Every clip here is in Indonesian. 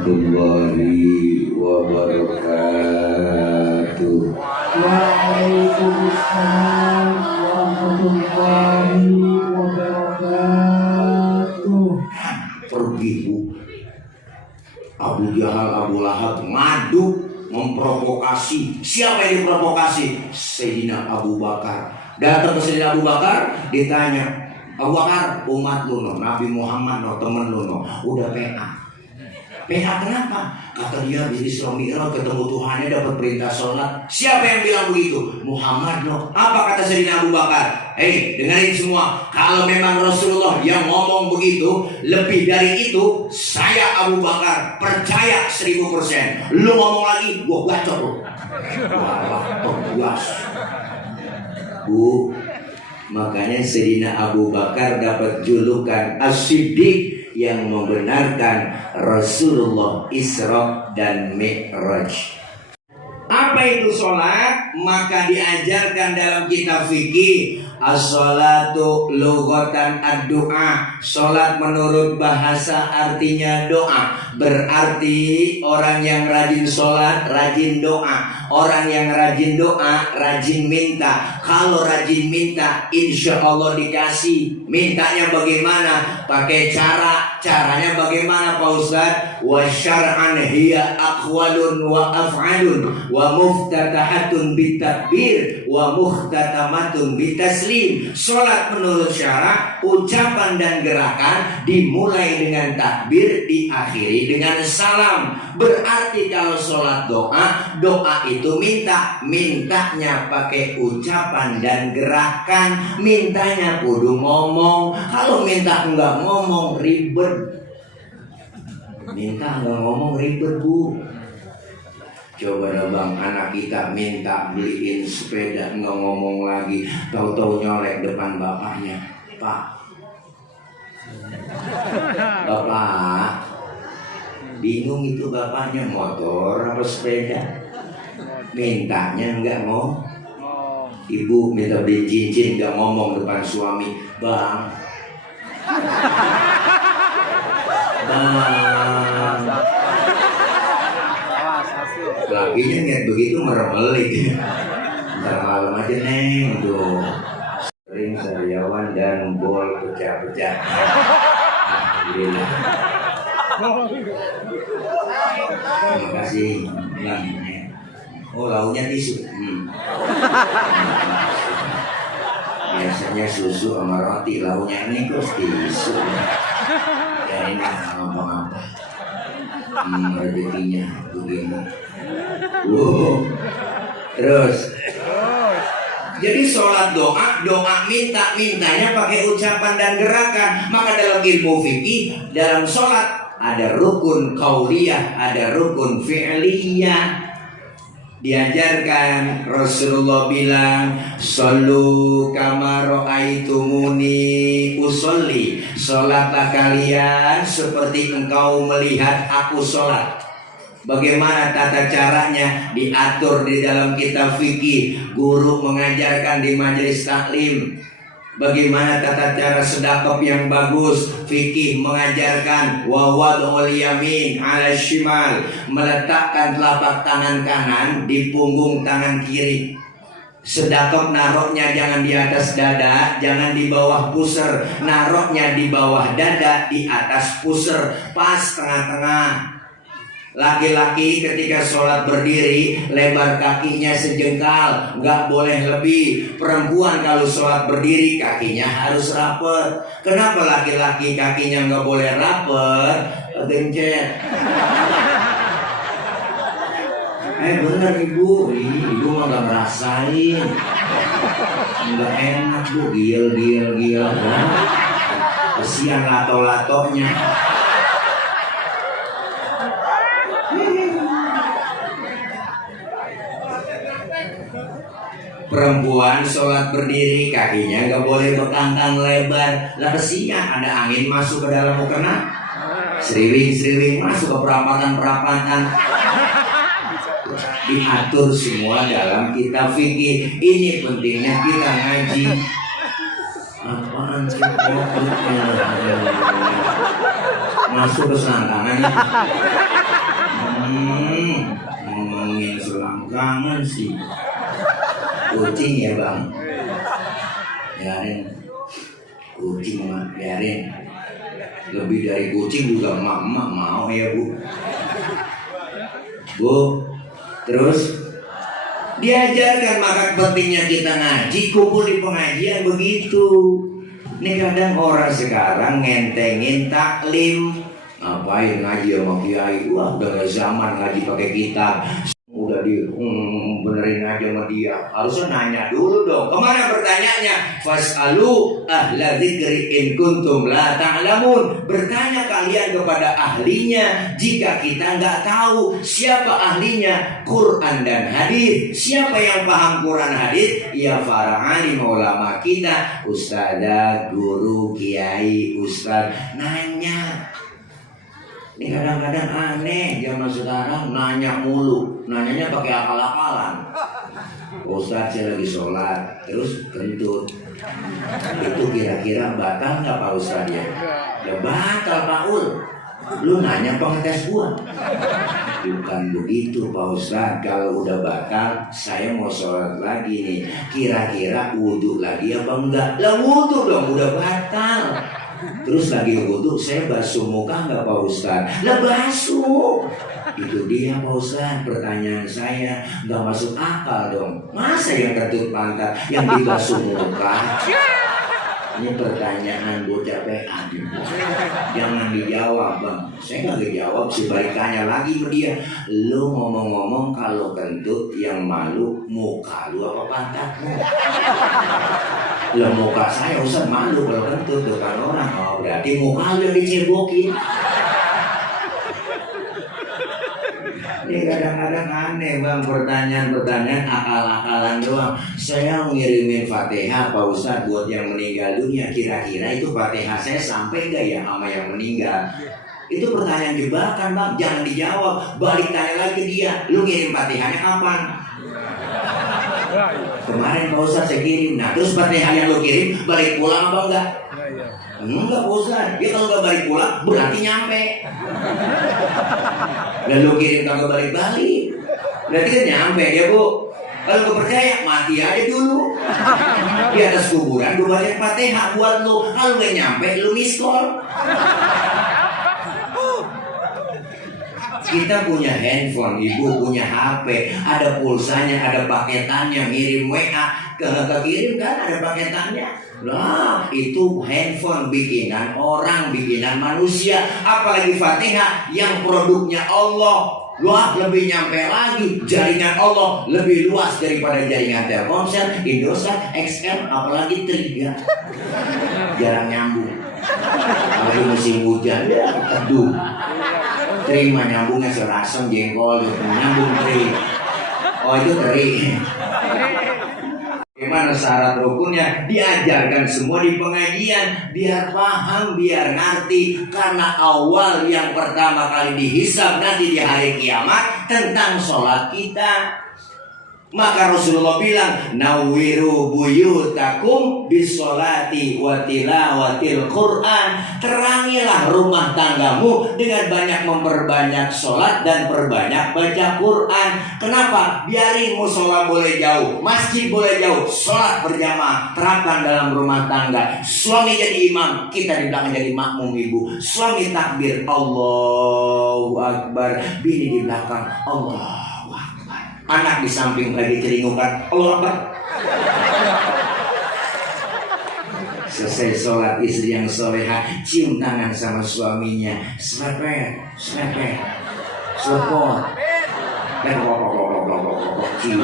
warahmatullahi wabarakatuh. Waalaikumsalam warahmatullahi wabarakatuh. Pergi bu, Abu Jahal, Abu Lahab ngadu memprovokasi. Siapa yang diprovokasi? Sayyidina Abu Bakar. Datang ke Sayyidina Abu Bakar, ditanya, Abu Bakar, umat lu no, Nabi Muhammad no, temen lu no, udah PA. PA kenapa? Kata dia di Isra Mi'raj ketemu Tuhannya dapat perintah sholat. Siapa yang bilang begitu? Muhammad no. Apa kata Sayyidina Abu Bakar? Hei, dengerin semua. Kalau memang Rasulullah yang ngomong begitu, lebih dari itu, saya Abu Bakar percaya 1000%. Lu ngomong lagi, gua bacok lu. Wah, puas. Bu, makanya Sayyidina Abu Bakar dapat julukan As-Siddiq yang membenarkan Rasulullah Isra dan Mi'raj. Apa itu sholat? Maka diajarkan dalam kitab fikih, as-sholatu lughatan ad-du'a. Sholat menurut bahasa artinya doa. Berarti orang yang rajin sholat rajin doa. Orang yang rajin doa rajin minta. Kalau rajin minta insya Allah dikasih. Mintanya bagaimana? Pakai caranya bagaimana Pak Ustaz? Wa syar'an hiya aqwalun wa af'alun wa muftatahatun bitakbir wa muhtatamatun bitaslim. Sholat menurut syara, ucapan dan gerakan dimulai dengan takbir, diakhiri dengan salam. Berarti kalau sholat doa, doa itu mintanya pakai ucapan dan gerakan. Mintanya kudu ngomong. Kalau minta enggak ngomong ribet. Minta enggak ngomong ribet bu. Coba bang, anak kita minta beliin sepeda enggak ngomong lagi, tahu-tahu nyolek depan bapaknya. Pak, bapak, bingung itu bapaknya motor apa sepeda. Mintanya enggak ngomong. Ibu minta beli cincin enggak ngomong depan suami. Bang, lakinya niat begitu meremelik. Ntar malam aja neng tuh. Sering sariawan dan bol pecah-pecah. Alhamdulillah. Terima kasih bang. Oh launya tisu. Biasanya susu sama roti, launya ini kok tisu. Ya ini apa-apa. Rezekinya begini. Terus jadi sholat doa mintanya pakai ucapan dan gerakan. Maka dalam ilmu fikih, dalam sholat ada rukun qauliyah, ada rukun fi'liyah. Diajarkan, Rasulullah bilang, shollu kama ra'aitumuni usolli. Sholatlah kalian seperti engkau melihat aku sholat. Bagaimana tata caranya? Diatur di dalam kitab fikih. Guru mengajarkan di majelis taklim. Bagaimana tata cara sedekah yang bagus? Fikih mengajarkan wa wad'ul yamin 'ala shimal, meletakkan telapak tangan kanan di punggung tangan kiri. Sedekah naroknya jangan di atas dada, jangan di bawah pusar. Naroknya di bawah dada, di atas pusar, pas tengah-tengah. Laki-laki ketika sholat berdiri lebar kakinya sejengkal, nggak boleh lebih. Perempuan kalau sholat berdiri kakinya harus rapet. Kenapa laki-laki kakinya nggak boleh rapet? Gencet. Bener ibu mah nggak ngerasain. Nggak enak bu, gil. Kesian lato-latonya. Perempuan sholat berdiri kakinya nggak boleh berkangkang lebar. Lah kesian ada angin masuk ke dalam mukena, seriwing masuk ke perapatan. Diatur semua dalam kitab fikih. Ini pentingnya kita ngaji. Apaan sih masuk ke selangkangan? Ngomongin selangkangan sih. Kucing ya bang. Biarin. Kucing mah biarin. Lebih dari kucing juga emak-emak mau ya bu. Bu, terus diajarkan maka pentingnya kita ngaji, kumpul di pengajian begitu. Ini kadang orang sekarang ngentengin taklim. Ngapain ngaji sama kiai? Wah udah gak zaman ngaji pakai kitab. Udah di benerin aja sama dia. Harusnya nanya dulu dong. Kemana bertanyanya? Fas'alu ahla dzikri in kuntum la ta'lamun. Bertanya kalian kepada ahlinya jika kita nggak tahu. Siapa ahlinya? Quran dan hadis. Siapa yang paham Quran hadis? Ya para alim ulama kita, ustadzah, guru, kiai, ustadz. Nanya. Ini kadang-kadang aneh zaman sekarang nanya mulu, nanyanya pakai akal-akalan. Ustaz saya lagi sholat, terus kentut. Itu kira-kira batal nggak Pak Ustaz ya? Ya batal Pak Ul. Lu nanya pengetes gua. Bukan begitu Pak Ustaz. Kalau udah batal, saya mau sholat lagi nih. Kira-kira wudhu lagi apa enggak? Lah wudhu dong, udah batal. Terus lagi wudhu, saya basuh muka nggak Pak Ustaz? Lah basuh. Itu dia Pak Ustaz, pertanyaan saya nggak masuk akal dong. Masa yang kentut pantat yang dibasuh muka? Ini pertanyaan bocah PA. Jangan dijawab bang. Saya nggak dijawab sih, balik tanya lagi ke dia. Lu ngomong-ngomong kalau kentut yang malu muka lu apa pantatmu? Lah muka saya usah malu kalau kentut bukan orang. Oh berarti muka lu yang dicebokin. Ini kadang-kadang aneh bang, pertanyaan-pertanyaan akal-akalan doang. Saya ngirimin Fatihah Pak Ustadz buat yang meninggal dunia. Kira-kira itu Fatihah saya sampai nggak ya sama yang meninggal? Itu pertanyaan jebakan bang, jangan dijawab. Balik tanya lagi dia, lu ngirim Fatihahnya kapan? Kemarin Pak Ustadz saya kirim. Nah terus Fatihah yang lu kirim balik pulang apa enggak? Enggak Pak Ustadz, dia kalau nggak balik pulang berarti nyampe. Lalu kirim kagak balik-balik, berarti kan nyampe ya bu. Kalau nggak percaya mati aja dulu di atas kuburan, gue bacain Fatihah buat lu. Kalau nggak nyampe lu miss call. Kita punya handphone, ibu punya HP, ada pulsanya, ada paketannya, ngirim WA, kirim kan ada paketannya. Nah, itu handphone bikinan orang, bikinan manusia. Apalagi Fatihah yang produknya Allah. Wah, lebih nyampe lagi. Jaringan Allah lebih luas daripada jaringan Telkomsel, Indosat, XL, apalagi Tri ya. Jarang nyambung. Apalagi musim hujan ya, aduh. Terima nyambungnya serasem jengkol gitu. Nyambung Tri. Oh itu Tri. Bagaimana syarat rukunnya? Diajarkan semua di pengajian, biar paham, biar ngerti. Karena awal yang pertama kali dihisab nanti di hari kiamat tentang sholat kita. Maka Rasulullah bilang, nawiru buyutakum bisolati wa tilawatil Quran. Terangilah rumah tanggamu dengan banyak memperbanyak sholat dan perbanyak baca Quran. Kenapa? Biarin musola boleh jauh, masjid boleh jauh, sholat berjamaah terapkan dalam rumah tangga. Suami jadi imam, kita di belakang jadi makmum ibu. Suami takbir Allahu Akbar, bini di belakang Allah. Anak di samping lagi ceringukan Allah Akbar. Selesai sholat, istri yang soleha cium tangan sama suaminya, selepet, selepet, selepot, cium.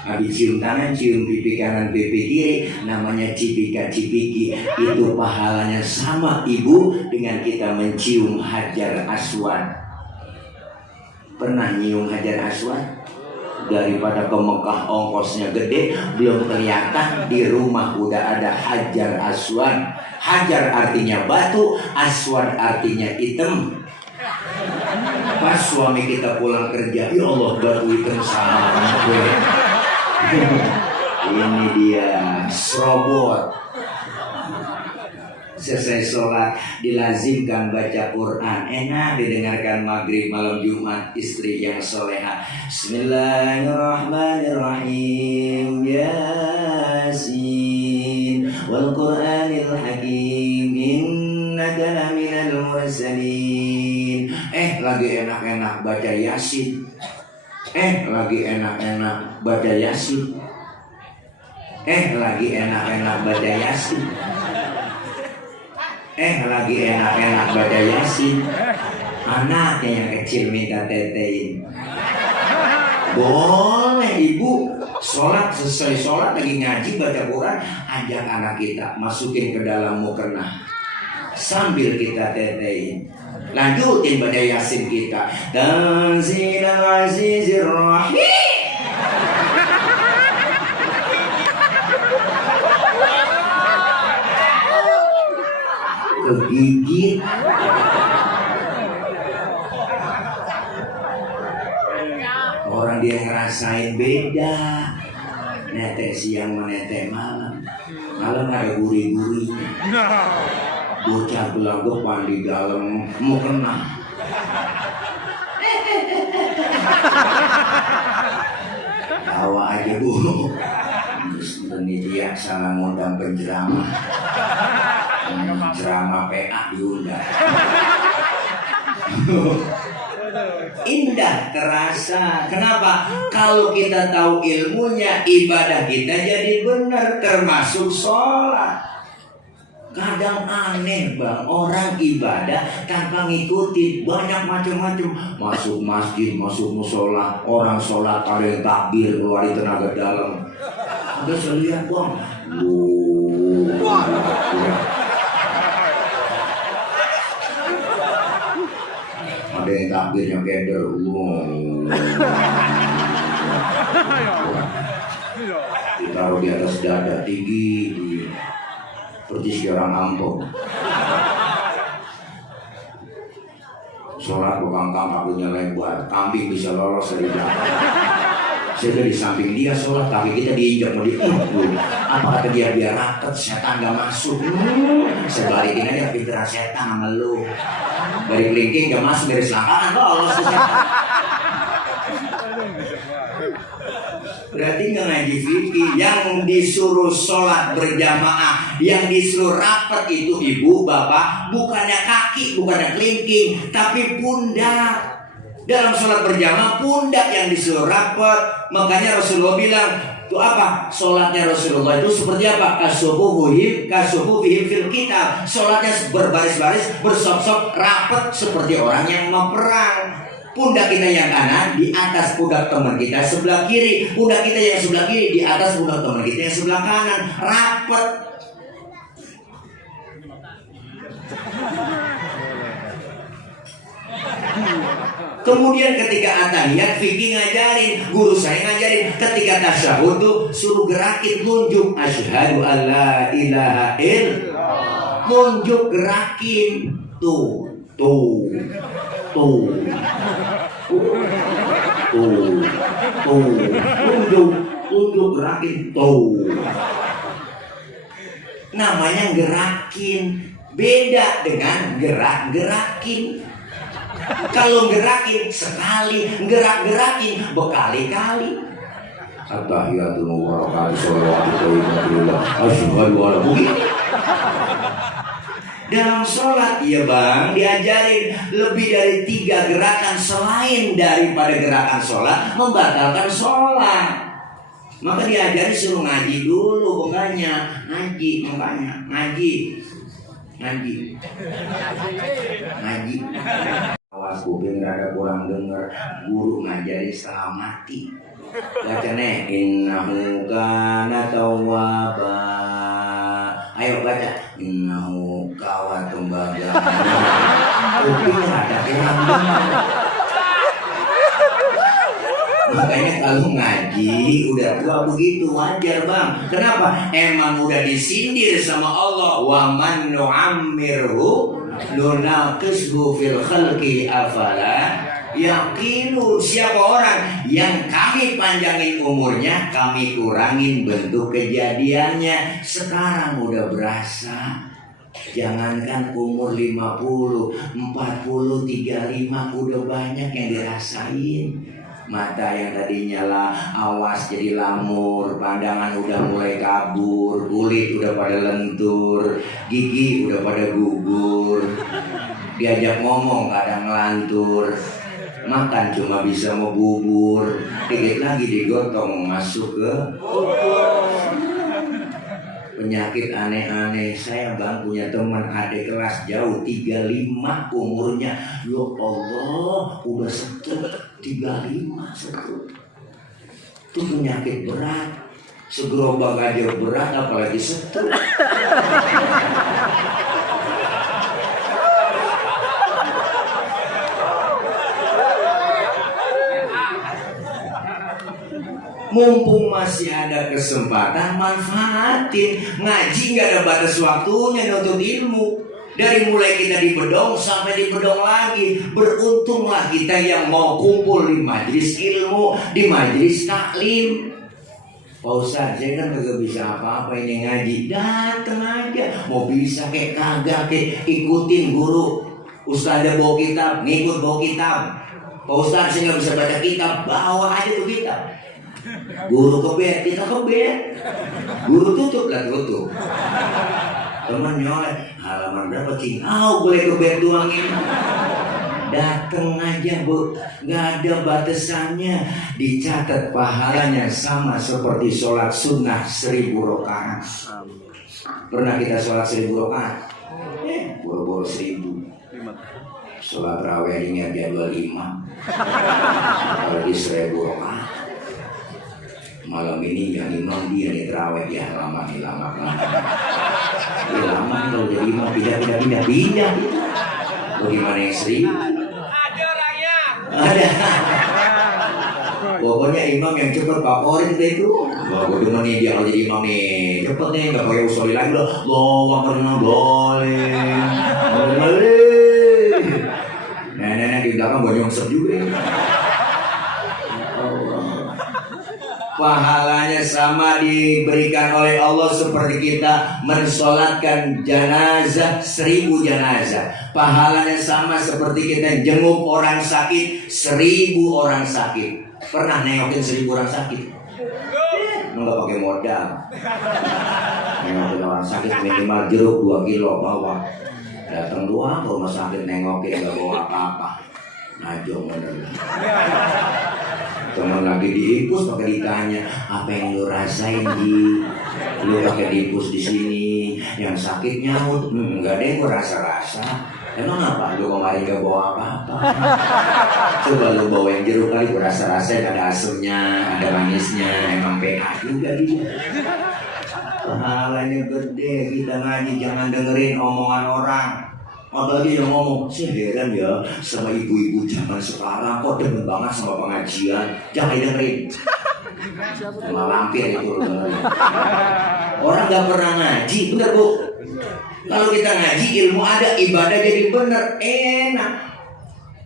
Habis cium tangan, cium pipi kanan, pipi kiri, namanya cipika-cipiki. Itu pahalanya sama ibu dengan kita mencium Hajar Aswad. Pernah nyium Hajar Aswad? Daripada ke Mekah ongkosnya gede, belum kelihatan, di rumah udah ada Hajar Aswad. Hajar artinya batu, Aswad artinya hitam. Pas suami kita pulang kerja, ya Allah batu hitam sama gue. Ini dia serobot. selesai sholat dilazimkan baca Quran, enak didengarkan maghrib malam Jumat, istri yang soleha. Bismillahirrahmanirrahim. Yasin wal Qur'anil Hakim innaka laminal mursalin. Lagi enak-enak baca Yasin. Lagi enak-enak baca Yasin. Lagi enak-enak baca Yasin. Lagi enak-enak baca Yasin. Anaknya yang kecil minta tetein. Boleh ibu, sholat selesai sholat lagi ngaji baca Quran, ajak anak kita masukin ke dalam mukena sambil kita tetein. Lanjutin baca Yasin kita. Tanzilal Azizir Rahim. Kegigit. Orang dia ngerasain beda. Netek siang menetek malam. Malam ada gurih-gurihnya. Bocah gelagapan di dalam mau kena. Tawa aja bu. Terus dia salah ngundang penceramah. Ceramah PA diundang. Indah terasa. Kenapa? Kalau kita tahu ilmunya, ibadah kita jadi benar, termasuk sholat. Kadang aneh bang, orang ibadah tanpa ngikutin, banyak macam-macam. Masuk masjid, masuk musola, orang sholat ada yang takbir keluar tenaga dalam. Ada saya lihat bang, ada yang takbirnya keder, ditaruh di atas dada tinggi. Seperti orang ampun. Sholat bukan kakinya lebar, kambing bisa lolos dari belakang. Saya di samping dia sholat, kaki kita diinjak mau diunggul. Apa kata dia biar rapat, setan gak masuk. Saya balikin aja pinteran setan sama lu. Dari kelingking gak masuk, dari selangkangan lolos ke setan. Berarti nggak ngaji fikih. Yang disuruh sholat berjamaah, yang disuruh rapat itu ibu bapak, bukannya kaki, bukannya kelingking, tapi pundak. Dalam sholat berjamaah pundak yang disuruh rapat. Makanya Rasulullah bilang itu apa? Sholatnya Rasulullah itu seperti apa? Kasubuhim fil kitab. Sholatnya berbaris-baris, bersop-sop, rapat seperti orang yang mau perang. Pundak kita yang kanan di atas pundak teman kita sebelah kiri, pundak kita yang sebelah kiri di atas pundak teman kita yang sebelah kanan, rapat. Kemudian ketika atahiyat fikih ngajarin, guru saya ngajarin, ketika tasyahud tuh suruh gerakin, nunjuk asyhadu alla ilaha illallah, nunjuk gerakin tuh tunjuk gerakin tuh. Namanya gerakin, beda dengan gerak-gerakin. Kalau gerakin sekali, gerak-gerakin berkali-kali. At-tahiyatul mubarakatuh sholawatu asyhadu alla dalam sholat ya bang diajarin lebih dari 3 gerakan selain daripada gerakan sholat membatalkan sholat. Maka diajarin suruh ngaji dulu, makanya ngaji. Awas kuping rada kurang denger, guru ngajari setengah mati. Baca nih, innahu kana tawwaba. Ayo baca, innahu kawatum baga. Kuping rada kurang denger. Makanya kalau ngaji udah tua begitu wajar bang. Kenapa? Emang udah disindir sama Allah. Wa man nu'ammirhu nunaqishu fil khalqi afala yaqilu. Siapa orang yang kami panjangin umurnya, kami kurangin bentuk kejadiannya. Sekarang udah berasa. Jangankan umur 50, 40, 35 udah banyak yang dirasain. Mata yang tadinya lah awas jadi lamur, pandangan udah mulai kabur, kulit udah pada lentur, gigi udah pada gugur, diajak ngomong kadang ngelantur, makan cuma bisa mau bubur, dikit lagi digotong masuk ke penyakit aneh-aneh. Saya bang punya teman adik kelas jauh 35 umurnya, ya Allah udah setut 35 setut. Itu penyakit berat, segerobak aja berat apalagi setut. Mumpung masih ada kesempatan, manfaatin. Ngaji gak ada batas waktunya nuntut ilmu. Dari mulai kita di bedong sampai di bedong lagi. Beruntunglah kita yang mau kumpul di majelis ilmu, di majelis taklim. Pak Ustadz, saya kan kagak bisa apa-apa ini ngaji. Dateng aja, mau bisa kayak kagak kayak ikutin guru. Ustadz bawa kitab, ngikut bawa kitab. Pak Ustadz, saya gak bisa baca kitab, bawa aja tuh kitab. Guru ke bed, kita ke bed. Guru tutup lah tutup. Teman nyolek, halaman berapa cing? Boleh ke bed doang ini. Dateng aja bu, nggak ada batasannya. Dicatat pahalanya sama seperti sholat sunnah 1000 rakaat. Pernah kita sholat 1000 rakaat? Boro-boro 1000. Sholat raweh ingat jadwal imam. Apalagi 1000 rakaat. Malam ini yang imam dia nih terawih ya, lama nih lama. Ya lama nih kalau jadi imam pindah. Bagaimana yang 1000? Ada orangnya. Ada. Pokoknya imam yang cepet favorit itu. Wah, gue demen nih dia kalau jadi imam nih. Cepet nih, nggak pakai usul lagi loh. Loh, karena boleh. Nenek di belakang gue nyungsep juga. Pahalanya sama diberikan oleh Allah seperti kita mensolatkan jenazah 1000 jenazah. Pahalanya sama seperti kita jenguk orang sakit 1000 orang sakit. Pernah nengokin 1000 orang sakit? Nggak pakai modal. Nengokin orang sakit minimal jeruk 2 kilo bawa. Datang doang ke rumah sakit nengokin nggak bawa apa-apa. Najong bener. Teman lagi diinfus pakai ditanya apa yang lu rasain di lu pakai diinfus di sini yang sakit nyaut enggak deh gua rasa-rasa. Emang apa lu kemarin gak bawa apa-apa? Coba lu bawa yang jeruk kali gua rasa-rasa ada asemnya ada manisnya emang PA juga dia. Pahalanya gede. Kita ngaji jangan dengerin omongan orang. Apalagi yang ngomong, saya heran ya sama ibu-ibu zaman sekarang kok demen banget sama pengajian. Jangan dengerin. Sama lampir itu. Orang gak pernah ngaji, bener bu. Kalau kita ngaji ilmu ada, ibadah jadi bener, enak.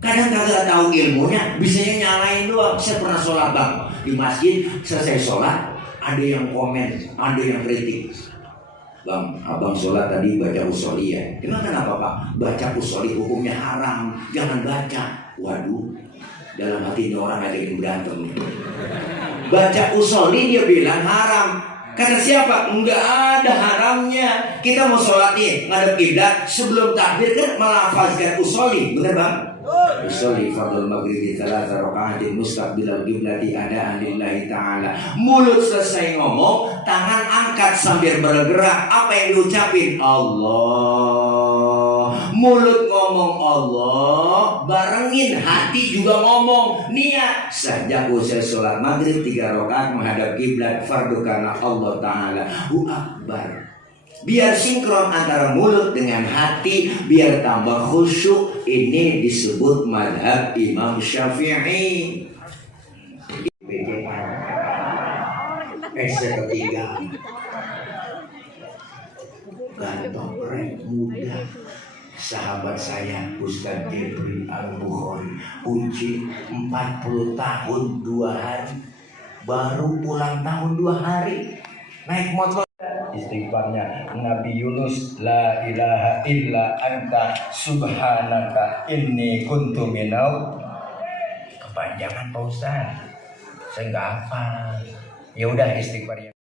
Kadang kagak tahu ilmunya, bisanya nyalain doang. Saya pernah sholat bang di masjid, selesai sholat ada yang komen, ada yang kritik. Bang, abang sholat tadi baca usoli ya. Emang kenapa pak? Baca usoli hukumnya haram, jangan baca. Waduh, dalam hatinya orang ada yang berantem nih. Baca usoli dia bilang haram. Kata siapa? Enggak ada haramnya. Kita mau sholat nih, ngadep kiblat, sebelum takbir kan melafazkan usoli, bener bang? Usolli fardul maghribi 3 raka'atin mustaqbilal qiblati adaan lillahi ta'ala. Mulut selesai ngomong, tangan angkat sambil bergerak. Apa yang diucapin? Allah. Mulut ngomong Allah, barengin hati juga ngomong niat. Sejak usai sholat maghrib 3 rakaat menghadap kiblat fardu karena Allah Ta'ala. Akbar. Biar sinkron antara mulut dengan hati, biar tambah khusyuk. Ini disebut madhab Imam Syafi'i. ketiga, ganteng keren muda. Sahabat saya Ustadz Jibril Al-Bukhari uji 40 tahun 2 hari, baru pulang tahun 2 hari, naik motor istighfarnya Nabi Yunus, la ilaha illa anta subhanaka inni kuntu minal. Kepanjangan Pak Ustaz, saya nggak hafal. Ya udah istighfar ya.